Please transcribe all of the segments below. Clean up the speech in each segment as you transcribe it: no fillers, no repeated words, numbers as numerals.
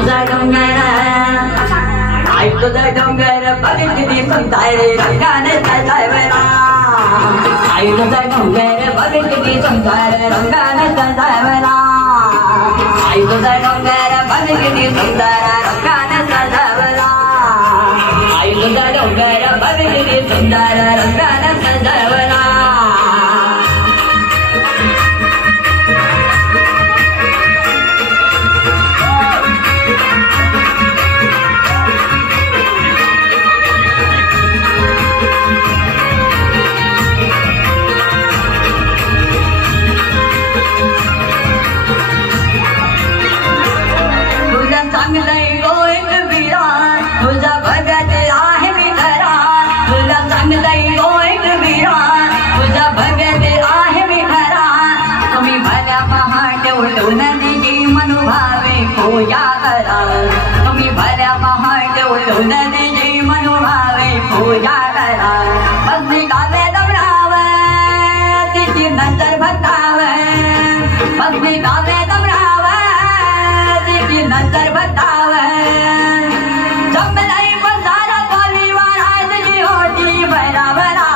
तुझा डोंगर तुझा डोंगर बघितली सुंदर रंगाने सजावला तुझा डोंगर बघितली सुंदर रंगाने सजावला तुझा डोंगर बघितली सुंदर रंगाने सजावला तुझा डोंगर बघितली सुंदर रंगाने सजावला पूजा करा तुम्ही भल्या पहाट उठून तिची मनोभावे पूजा करा बसली कावे दमराव तिची नजर भटाव बसली कावे दमराव तिची नजर भटाव जमलाई बसारा कोलीवार आज जी होती भरावरा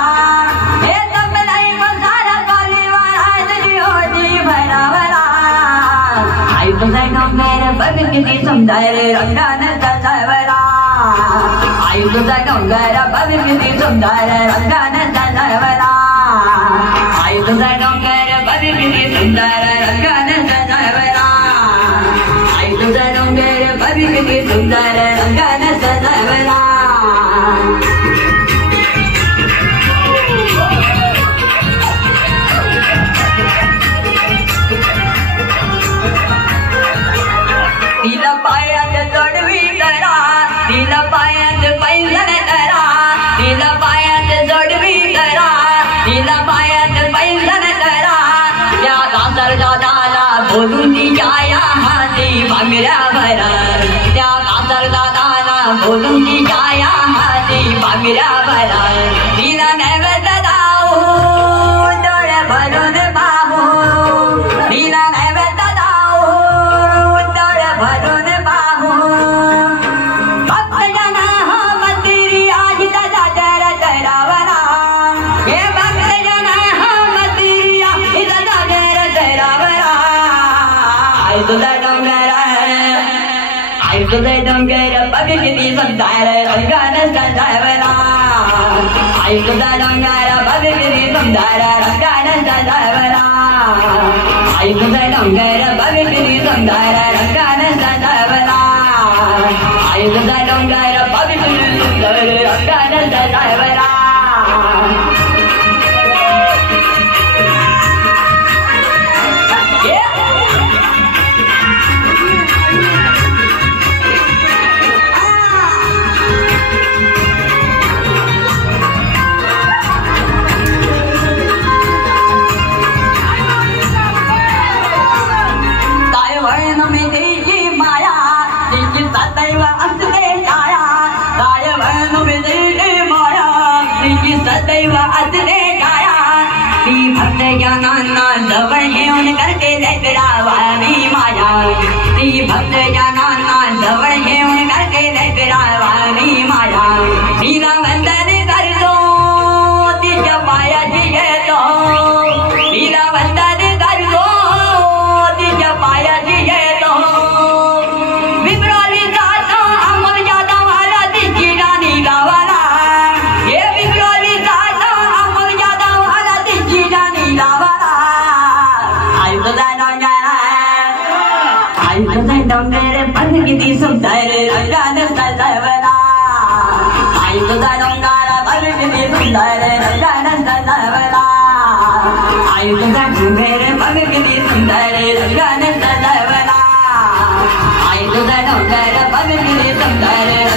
हे जमलाई बसारा कोलीवार आज जी होती भरावरा आई तुझा डोंगर बघितली सुंदर रंगाने सजावला आई तुझा डोंगर बघितली सुंदर रंगाने सजावला आई तुझा डोंगर बघितली सुंदर रंगाने सजावला आई तुझा डोंगर बघितली सुंदर रंगाने सजावला तिला पायात जोडवी करा तिला पायात पैंजण करा तिला पायात जोडवी करा तिला पायात पैंजण करा त्या कातर दादाला बोलून तिच्या हाती बांगड्या भरा त्या कातर दादाला बोलून तिच्या हाती बांगड्या भरा तिला नैवेद्य दाऊ डोळे भरून पाहू तिला नैवेद्य दाऊ डोळे भरून पाहू भक्त जन मंदिरी आज दादा जर करावला हे भक्त जन मंदिरी आज दादा जर करावला आई तुझा डोंगर बघितली सुंदर रंगाने सजावला आई तुझा डोंगर बघितली सुंदर रंगाने सजावला आई तुझा डोंगर बघितली सुंदर रंगाने सजावला आई तुझा डोंगर बघितली सुंदर रंगाने सजावला सदैव असरे गाया ती भक्त जनांना जवळ घेऊन करते लेकरावानी माया ती भक्त जनांना जवळ घेऊन करते लेकरावानी माया तिला वंदन करतो तिच्या पायाची घेतो तिला वंदन करतो तिच्या पायाची घेतो विक्रोली जातो अमर जाधव आला तिची राणी गावाला हे विक्रोली डोंगर बघितली सुंदर रंगाने सजावला आई तुझा डोंगर बघितली सुंदर रंगाने सजावला आई तुझा डोंगर बघितली सुंदर रंगाने सजावला आई तुझा डोंगर बघितली सुंदर